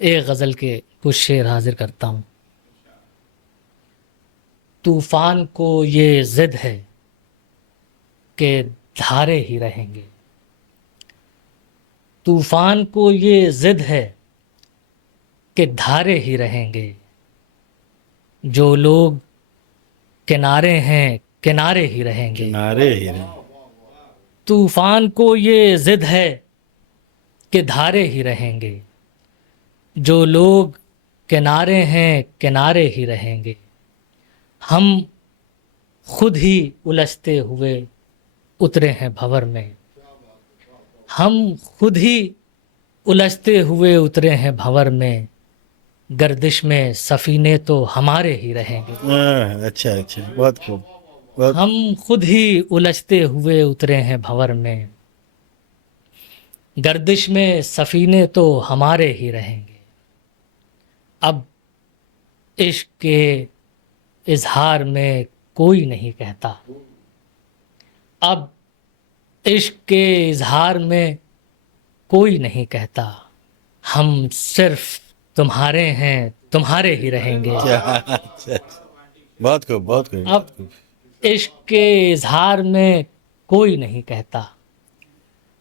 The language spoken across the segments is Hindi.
एक गज़ल के कुछ शेर हाजिर करता हूँ। तूफान को ये ज़िद है कि धारे ही रहेंगे। तूफान को ये ज़िद है कि धारे ही रहेंगे। जो लोग किनारे हैं किनारे ही रहेंगे। किनारे ही रहे। तूफान को ये ज़िद है कि धारे ही रहेंगे। जो लोग किनारे हैं किनारे ही रहेंगे। हम खुद ही उलझते हुए उतरे हैं भंवर में। हम खुद ही उलझते हुए उतरे हैं भंवर में। गर्दिश में सफीने तो हमारे ही रहेंगे। अच्छा अच्छा, बहुत खूब। बहुत। हम खुद ही उलझते हुए उतरे हैं भंवर में। गर्दिश में सफीने तो हमारे ही रहेंगे। अब इश्क के इजहार में कोई नहीं कहता। अब इश्क के इजहार में कोई नहीं कहता। हम सिर्फ तुम्हारे हैं तुम्हारे ही रहेंगे। क्या अच्छा अच्छा। बहुत खूब बहुत खूब अब बहुत खूब। इश्क के इजहार में कोई नहीं कहता।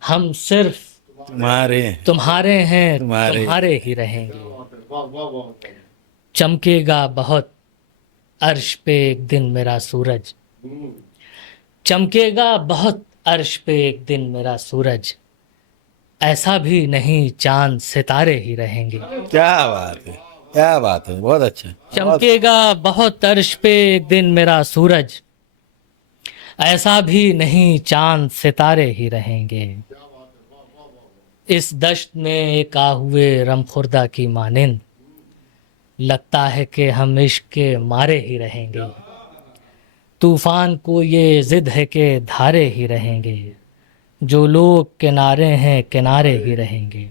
हम सिर्फ तुम्हारे तुम्हारे हैं तुम्हारे तुम्हारे ही रहेंगे। चमकेगा बहुत अर्श पे एक दिन मेरा सूरज। चमकेगा बहुत अर्श पे एक दिन मेरा सूरज। ऐसा भी नहीं चांद सितारे ही रहेंगे। क्या बात है, क्या बात है, बहुत अच्छा। बहुत। चमकेगा बहुत अर्श पे एक दिन मेरा सूरज। ऐसा भी नहीं चांद सितारे ही रहेंगे। इस दश्त में एक आहुए रमखुर्दा की मानिंद लगता है कि हम इश्क के मारे ही रहेंगे। तूफान को ये जिद है कि धारे ही रहेंगे। जो लोग किनारे हैं किनारे ही रहेंगे।